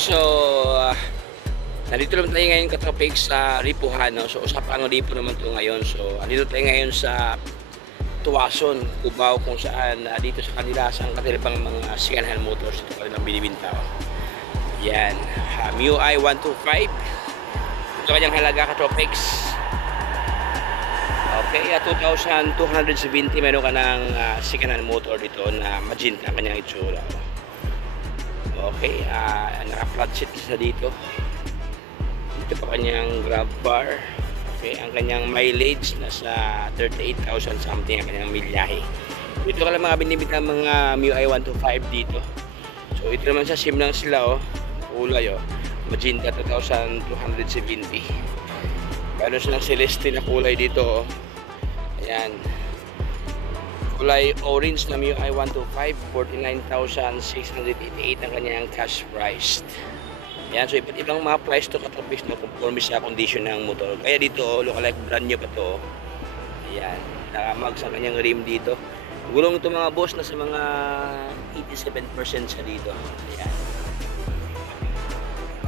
So, nandito naman tayo ngayon katropik sa Ripuhan. No? So, usapang Ripo naman to ngayon. So, nandito tayo ngayon sa Tuwason, Cubao, kung saan dito sa kanila sa katilibang mga second-hand motors. Ito pa rin ang binibinta. Yan, MIUI 125. Ito kanyang halaga katropiks. Okay, 2,270 meron ka ng second-hand motor dito na magenta kanyang itsura. Okay, naka-flat seat sa dito. Ito pa kanyang grab bar. Okay, ang kanyang mileage nasa 38,000 something ang kanyang milyahe. Ito ka lang mga binibigyan mga MIUI 125 dito. So ito naman sa SIM lang sila kulay magenta 2,270. Meron silang celeste na kulay dito Ayan. Kulay orange na MIUI 125, 49,688 ang kanyang cash price. Yan, so iba't ibang mga price to katropis na conforme sa condition ng motor. Kaya dito, lookalike brand nyo pa to. Ayan, nakamag sa kanyang rim dito. Gulong ito mga boss na sa mga 87% sa dito. Ayan.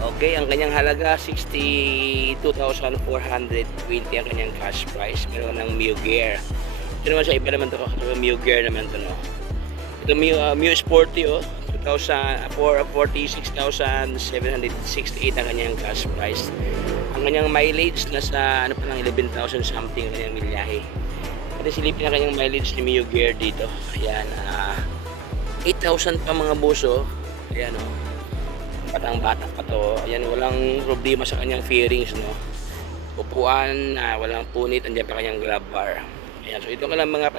Okay, ang kanyang halaga 62,420 ang kanyang cash price. Meron ng Mio Gear. Ito naman sa iba naman to, Mio Gear naman to, no. Ito Mio Sporty 46,768 ang kanyang cash price. Ang kanyang mileage nasa ano pa lang 11,000 something ang kanyang milyahe. At silipin ang kanyang mileage ni Mio Gear dito. Ayan, 8,000 pa mga buso. Ayan batang bata pa to. Ayan, walang problema sa kanyang fairings, no. Upuan, walang punit, andiyan pa kanyang grab bar. Ayan, so ito ka lang mga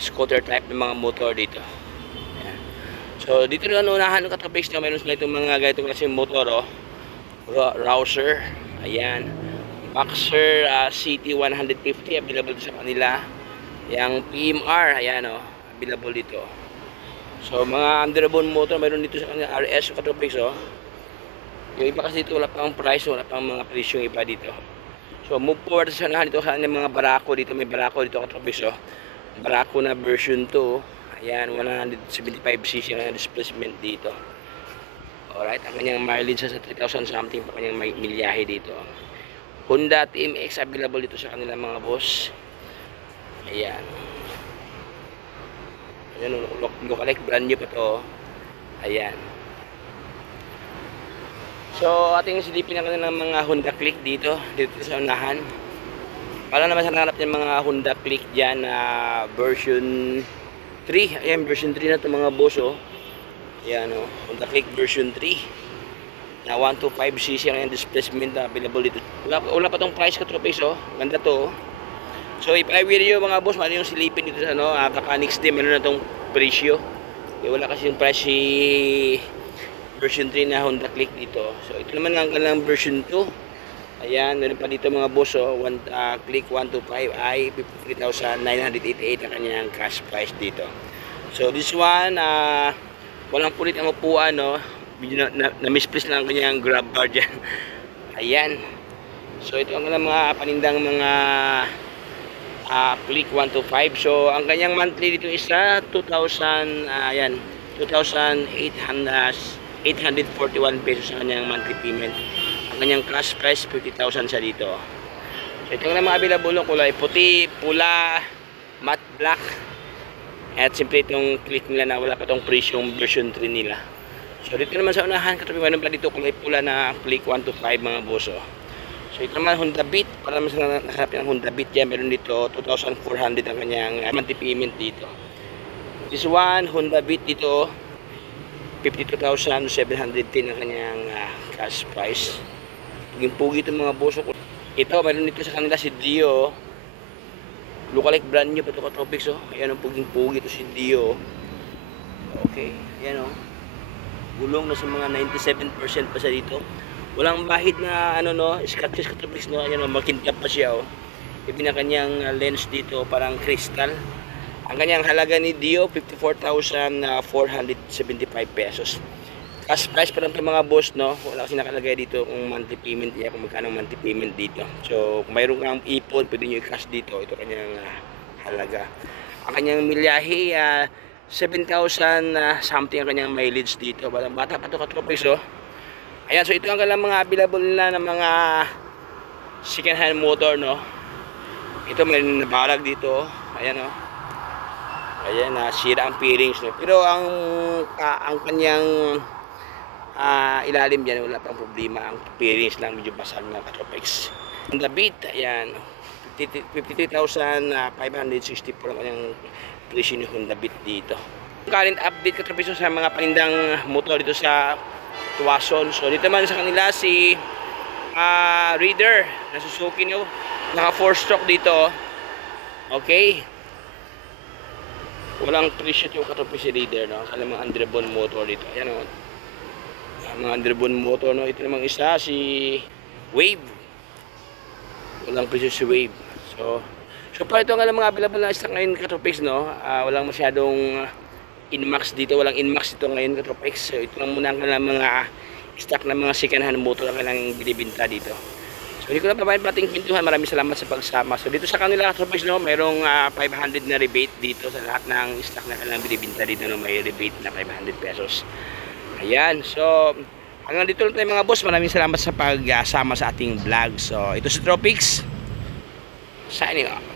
scooter type ng mga motor dito. Ayan. So dito na unahan ng katropics na meron sila itong mga ganito kasi motor Rouser, ayan, Boxer CT 150 available sa kanila. Yang PMR, ayan available dito. So mga underbone motor meron dito sa kanila RS katropics Yung iba kasi dito wala pang price, wala pang mga presyo yung iba dito. So move forward sa sanahan dito sa mga barako dito, may barako dito katropics Barako na version 2. Ayan, 175cc na displacement dito. Alright, ang kanyang mileage sa 3,000 something pa kanyang milyahe dito. Honda TMX available dito sa kanila mga boss. Ayan. Ayan, lookalike brand new pa to. Ayan. So, ating silipin na ng mga Honda Click dito sa unahan. Para naman sa nanganap ng mga Honda Click dyan na version 3. Ayan, version 3 na ito mga boss Ayan Honda Click version 3 na 125cc ang yung displacement na available dito. Wala pa itong price katropics Ganda to So if I were you mga boss, ano yung silipin dito sa baka next day meron na itong presyo. Wala kasi yung price si version 3 na Honda Click dito. So ito naman ang kanilang version 2. Ayan, meron pa dito mga boss Click 125 ay 53,988 ang kanyang cash price dito. So this one walang pulit ang upuan na-misplace lang ang kanyang grab bar dyan. Ayan. So ito ang mga panindang mga Click 125. So ang kanyang monthly dito is 2,000 ayan 2,841 pesos ang kanyang monthly payment. Ang kanyang cash price 50,000 sa dito. So ito ang mga available ng kulay puti, pula, matte black. At simple itong Click nila na wala pa itong presyong version 3 nila. So dito naman sa unahan katabi meron pa dito kulay pula na Click 125 mga boss So ito naman Honda Beat, para naman sa nakarap ng Honda Beat yan, meron dito 2,400 ang kanyang monthly payment dito. This one Honda Beat dito 52,710 ang kanyang cash price. Pugi itong mga boso ko. Ito meron dito sa kanila si Dio. Lookalike brand nyo pa ito katropics Ayan puging-pugi ito si Dio. Okay, ayan gulong na sa mga 97% pa sa dito. Walang bahid na scratches katropics Ayan makintab pa siya Ibig na kanyang lens dito parang crystal. Ang kanyang halaga ni Dio 54,475 pesos. Cash price pa lang ito mga boss Wala kasi nakalagay dito kung monthly payment kung magkano monthly payment dito. So kung mayroon kang ipon pwede nyo i-cash dito. Ito kanyang halaga. Ang kanyang milyahe 7,000 something ang kanyang mileage dito. Bata pa ito ka-tropics, oh. Ayan, so ito ang kanilang mga available nila ng mga second hand motor, no. Ito may nabalag dito, ayan, oh. Ayan, sira ang bearings, no. Pero ang kanyang ilalim diyan wala pang problema. Ang bearings lang medyo basag na ka-tropics. Honda Beat, ayan, 53,564 ang kanyang presyo ni Honda Beat dito. Current update ka-tropics sa mga panindang motor dito sa Tuwason. So dito man sa kanila si Raider na Suzuki, nyo, naka 4-stroke dito. Okay, walang presyo yung ka-tropics si Raider, no? Kaya mga underbone motor dito. Ayan, no? Mga underbone motor, no? Ito namang isa si Wave, walang presyo si Wave. So pa ito nga lang mga available na stock ngayon ka-tropics, no. Walang masyadong Inmax dito, walang Inmax dito ngayon ka-tropics. So ito lang muna ang mga stock na mga second hand motor ang kailangang binibinta dito. So hindi ko na pating pintuhan. Maraming salamat sa pagsama. So dito sa kanila ka-tropics, no, mayroong 500 na rebate dito sa lahat ng stock na kailangang binibinta dito, no. May rebate na 500 pesos. Ayan, so hanggang dito lang tayo mga boss. Maraming salamat sa pagsama sa ating vlog. So ito si Tropics signing off.